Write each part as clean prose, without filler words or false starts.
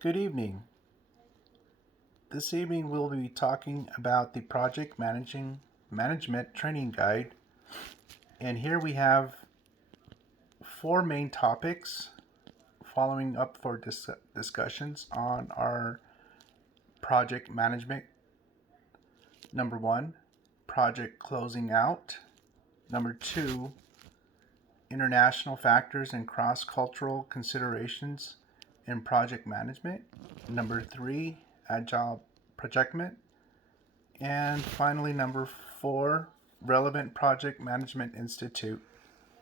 Good evening. This evening we'll be talking about the Project Managing Management Training Guide. And here we have four main topics following up for discussions on our project management. Number one, project closing out. Number two, international factors and cross cultural considerations in project management. Number three, agile projectment. And finally, number four, relevant Project Management Institute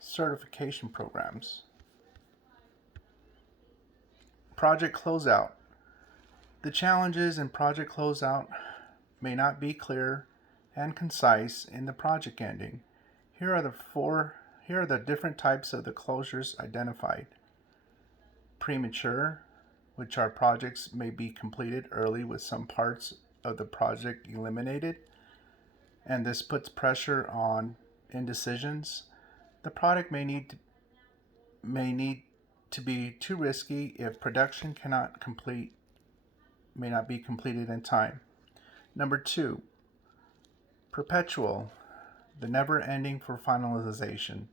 certification programs. Project closeout. The challenges in project closeout may not be clear and concise in the project ending. Here are the four here are the different types of the closures identified. Premature, which are projects may be completed early with some parts of the project eliminated, and this puts pressure on indecisions. The product may need to be too risky if production may not be completed in time. Number two, perpetual, the never ending for finalization,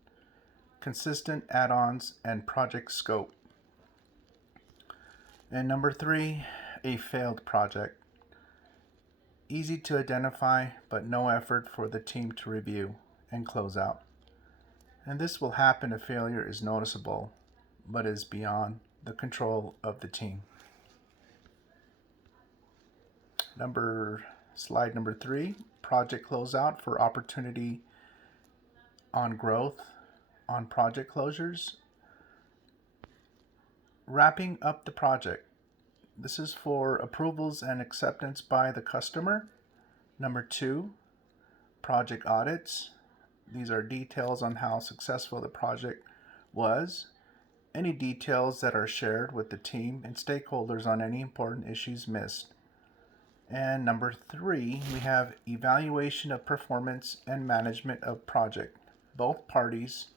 consistent add-ons and project scope. And number three, a failed project, easy to identify but no effort for the team to review and close out. And this will happen if failure is noticeable but is beyond the control of the team. Slide number 3, project closeout for opportunity on growth on project closures. Wrapping up the project. This is for approvals and acceptance by the customer. Number 2, project audits. These are details on how successful the project was, any details that are shared with the team and stakeholders on any important issues missed. And number 3, we have evaluation of performance and management of project. Both parties,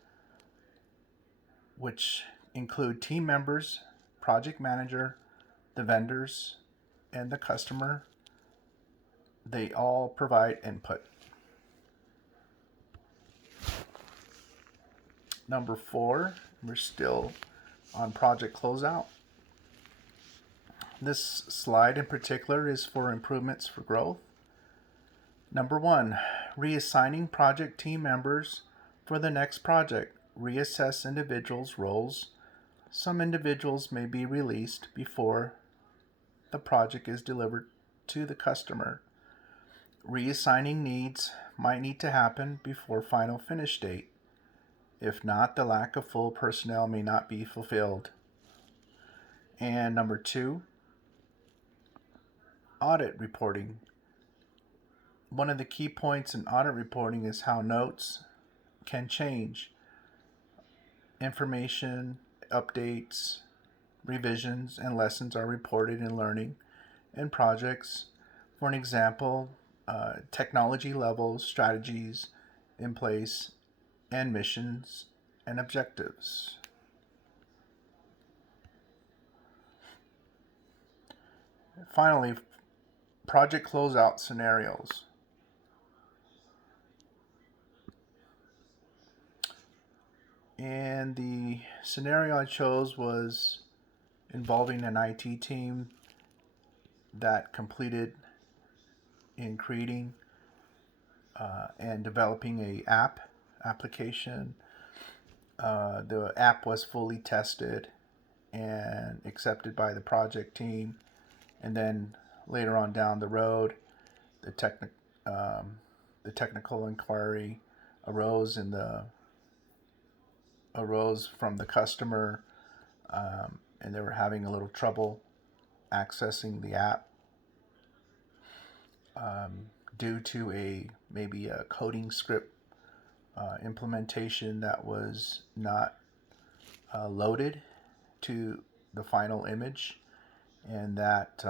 which include team members, project manager, the vendors, and the customer, they all provide input. Number 4, we're still on project closeout. This slide in particular is for improvements for growth. Number 1, reassigning project team members for the next project. Reassess individuals' roles. Some individuals may be released before the project is delivered to the customer. Reassigning needs might need to happen before final finish date. If not, the lack of full personnel may not be fulfilled. And number 2, audit reporting. One of the key points in audit reporting is how notes can change. Information, updates, revisions, and lessons are reported in learning and projects. For an example, technology levels, strategies in place, and missions and objectives. Finally, project closeout scenarios. And the scenario I chose was involving an IT team that completed in creating and developing a application. The app was fully tested and accepted by the project team, and then later on down the road, the technical inquiry arose from the customer, and they were having a little trouble accessing the app due to maybe a coding script implementation that was not loaded to the final image, and that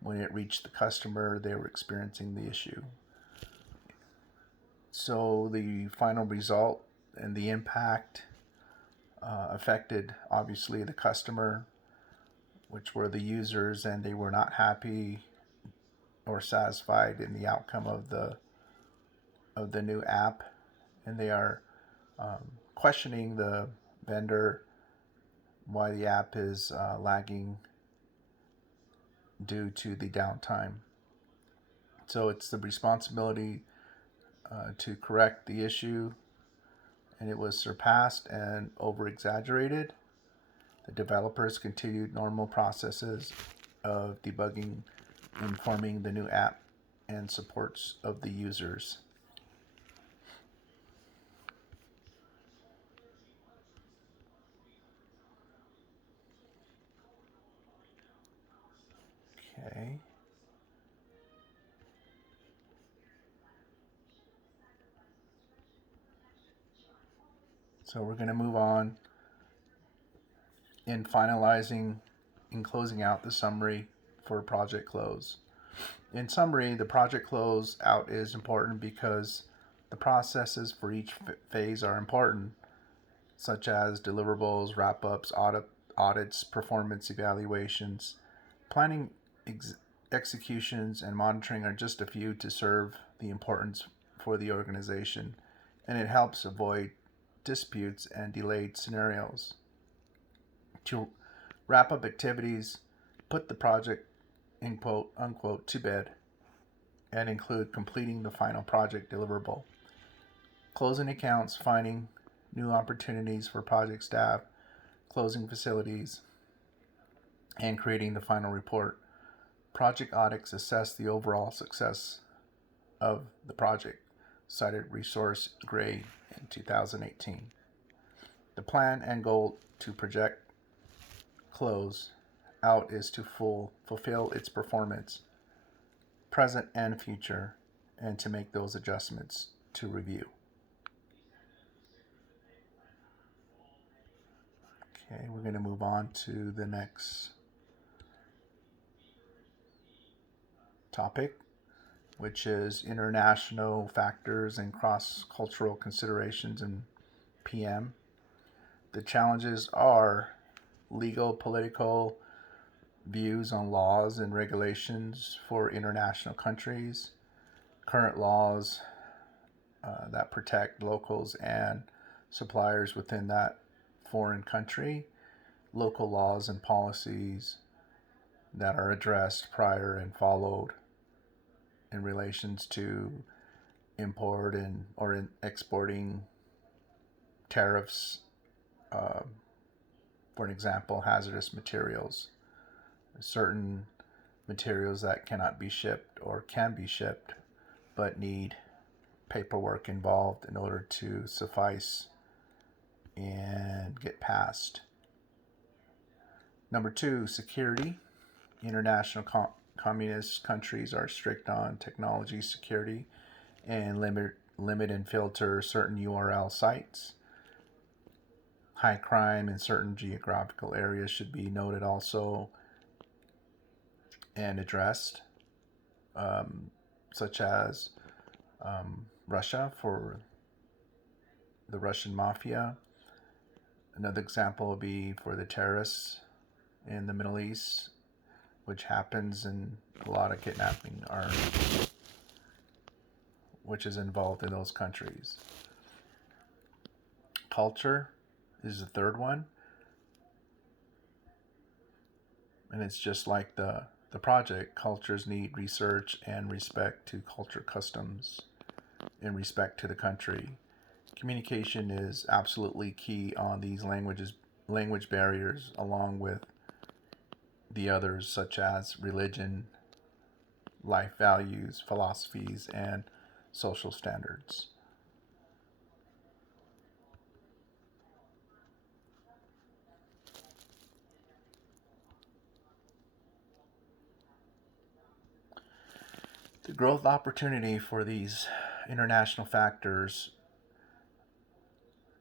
when it reached the customer, they were experiencing the issue. So the final result and the impact affected obviously the customer which were the users, and they were not happy or satisfied in the outcome of the new app, and they are questioning the vendor why the app is lagging due to the downtime. So it's the responsibility to correct the issue, and it was surpassed and over exaggerated. The developers continued normal processes of debugging, informing the new app, and supports of the users. Okay. So we're going to move on in finalizing, in closing out the summary for project close. In summary, the project close out is important because the processes for each phase are important, such as deliverables, wrap ups, audits, performance evaluations. Planning, executions, and monitoring are just a few to serve the importance for the organization, and it helps avoid disputes and delayed scenarios. To wrap up activities, put the project in quote unquote to bed, and include completing the final project deliverable, closing accounts, finding new opportunities for project staff, closing facilities, and creating the final report. Project audits assess the overall success of the project, cited Resource Gray in 2018. The plan and goal to project close out is to fulfill its performance, present and future, and to make those adjustments to review. Okay, we're going to move on to the next topic, which is international factors and cross-cultural considerations in PM. The challenges are legal, political views on laws and regulations for international countries, current laws that protect locals and suppliers within that foreign country, local laws and policies that are addressed prior and followed in relations to import and or in exporting tariffs, for an example, hazardous materials, certain materials that cannot be shipped or can be shipped but need paperwork involved in order to suffice and get passed. Number two, security. International communist countries are strict on technology security and limit and filter certain URL sites. High crime in certain geographical areas should be noted also and addressed, such as Russia for the Russian mafia. Another example would be for the terrorists in the Middle East, which happens in a lot of kidnapping are which is involved in those countries. Culture is the third one. And it's just like the project, cultures need research and respect to culture customs in respect to the country. Communication is absolutely key on these language barriers, along with the others such as religion, life values, philosophies, and social standards. The growth opportunity for these international factors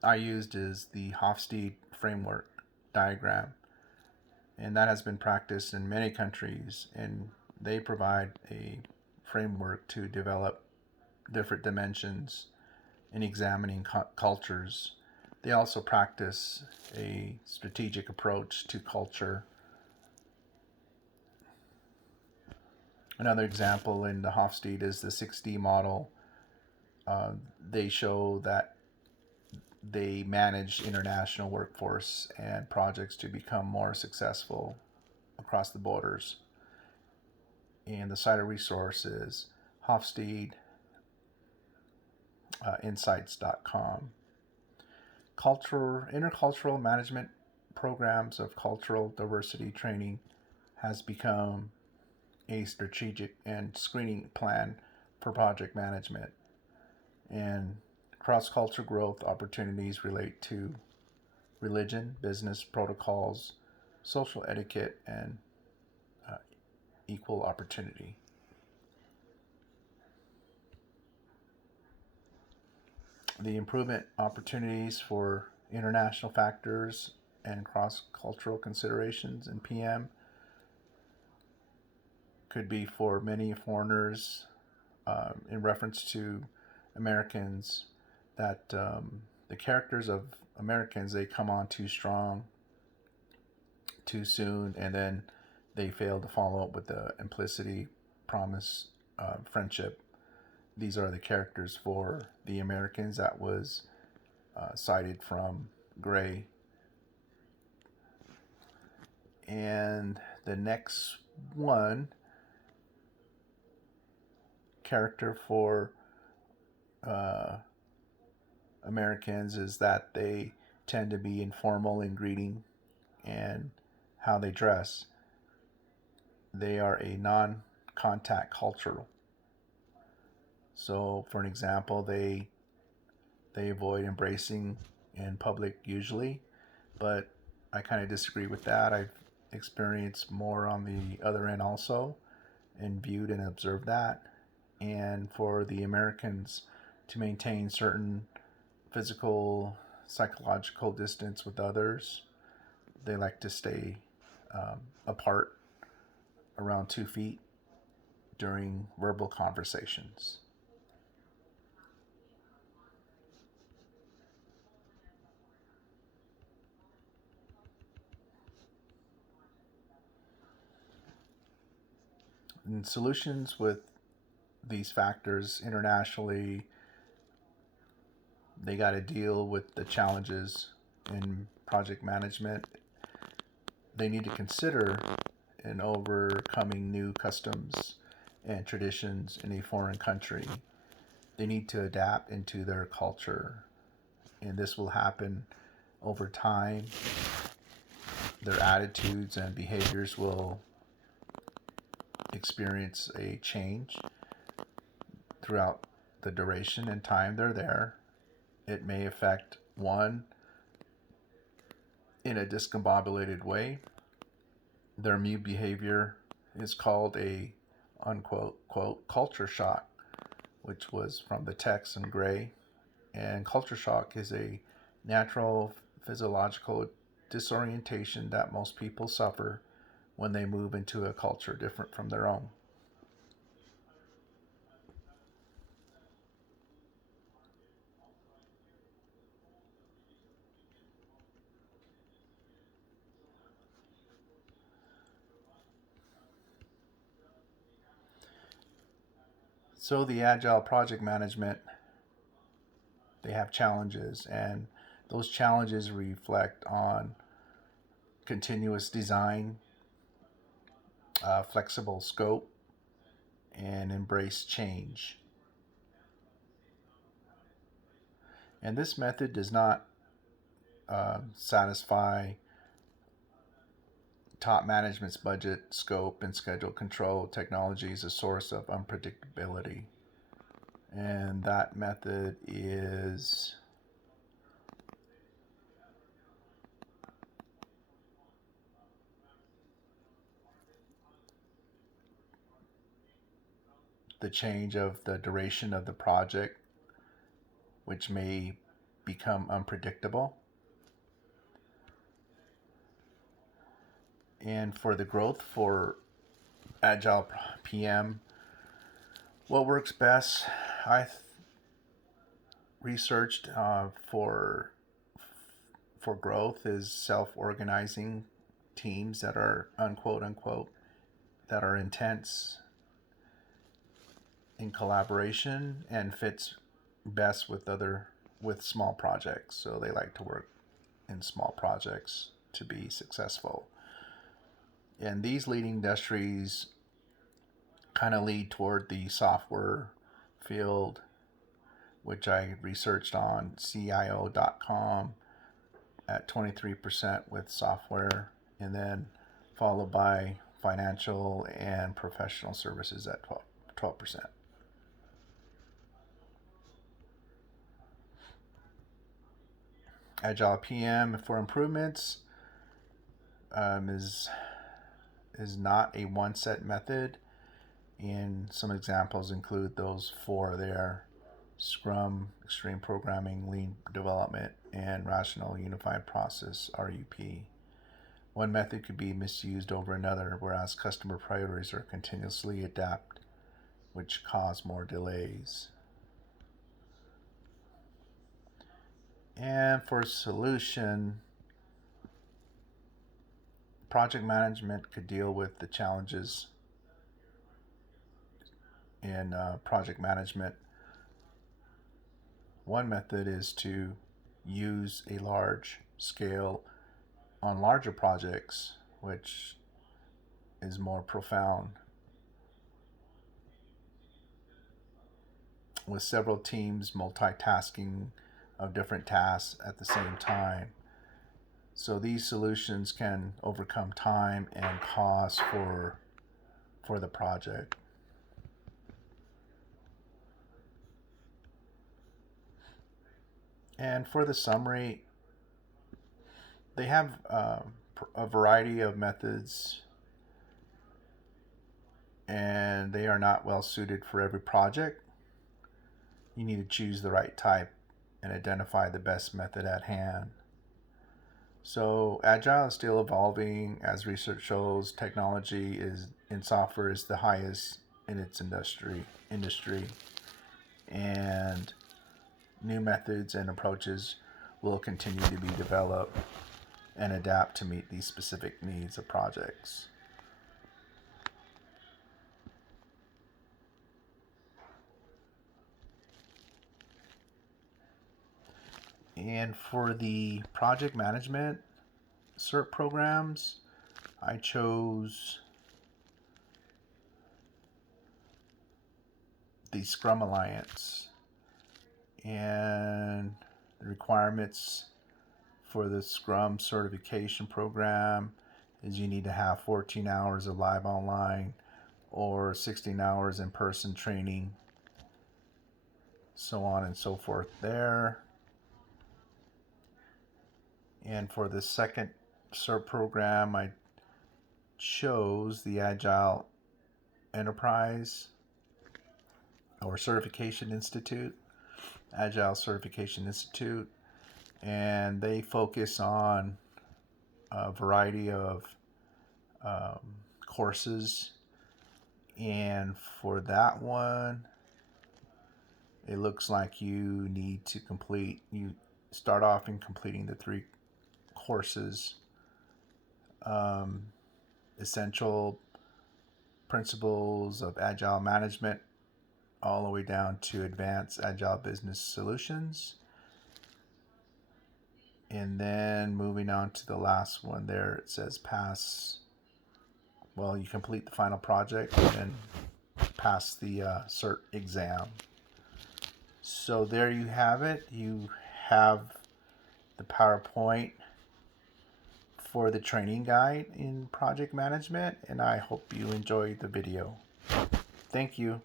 I used is the Hofstede framework diagram, and that has been practiced in many countries, and they provide a framework to develop different dimensions in examining cultures. They also practice a strategic approach to culture Another example in the Hofstede is the 6D model. They show that they manage international workforce and projects to become more successful across the borders. And the site of resource is Hofstede insights.com. Intercultural management programs of cultural diversity training has become a strategic and screening plan for project management. And cross-cultural growth opportunities relate to religion, business protocols, social etiquette, and uh, equal opportunity. The improvement opportunities for international factors and cross-cultural considerations in PM could be for many foreigners in reference to Americans that the characters of Americans, they come on too strong too soon, and then they fail to follow up with the implicity, promise, friendship. These are the characters for the Americans that was cited from Gray. And the next one, character for Americans, is that they tend to be informal in greeting and how they dress. They are a non-contact culture. So, for an example, they avoid embracing in public usually, but I kind of disagree with that. I've experienced more on the other end also, and viewed and observed that. And for the Americans to maintain certain physical, psychological distance with others, they like to stay apart around 2 feet during verbal conversations. And solutions with these factors internationally, they got to deal with the challenges in project management. They need to consider in overcoming new customs and traditions in a foreign country. They need to adapt into their culture, and this will happen over time. Their attitudes and behaviors will experience a change throughout the duration and time they're there. It may affect one in a discombobulated way. Their new behavior is called a unquote quote culture shock, which was from the text in Gray. And culture shock is a natural physiological disorientation that most people suffer when they move into a culture different from their own. So the agile project management, they have challenges, and those challenges reflect on continuous design, flexible scope, and embrace change. And this method does not satisfy top management's budget, scope, and schedule control. Technology is a source of unpredictability. And that method is the change of the duration of the project, which may become unpredictable. And for the growth for Agile PM, what works best, I researched for growth is self-organizing teams that are unquote unquote that are intense in collaboration and fits best with small projects. So they like to work in small projects to be successful. And these leading industries kind of lead toward the software field, which I researched on CIO.com at 23% with software, and then followed by financial and professional services at 12%. Agile PM for improvements is not a one set method, and some examples include those four there: Scrum, Extreme Programming, Lean Development, and Rational Unified Process, RUP. One method could be misused over another, whereas customer priorities are continuously adapted, which cause more delays. And for solution, project management could deal with the challenges in project management. One method is to use a large scale on larger projects, which is more profound, with several teams multitasking of different tasks at the same time. So these solutions can overcome time and cost for the project. And for the summary, they have a variety of methods, and they are not well suited for every project. You need to choose the right type and identify the best method at hand. So Agile is still evolving. As research shows, technology in software is the highest in its industry, and new methods and approaches will continue to be developed and adapt to meet these specific needs of projects. And for the project management CERT programs, I chose the Scrum Alliance. And the requirements for the Scrum certification program is you need to have 14 hours of live online or 16 hours in person training, so on and so forth there. And for the second CERT program, I chose the Agile Enterprise or Certification Institute, Agile Certification Institute, and they focus on a variety of courses. And for that one, it looks like you start off in completing the 3 courses: essential principles of agile management, all the way down to advanced agile business solutions. And then moving on to the last one there, it says you complete the final project and then pass the CERT exam. So there you have it. You have the PowerPoint for the training guide in project management, and I hope you enjoyed the video. Thank you.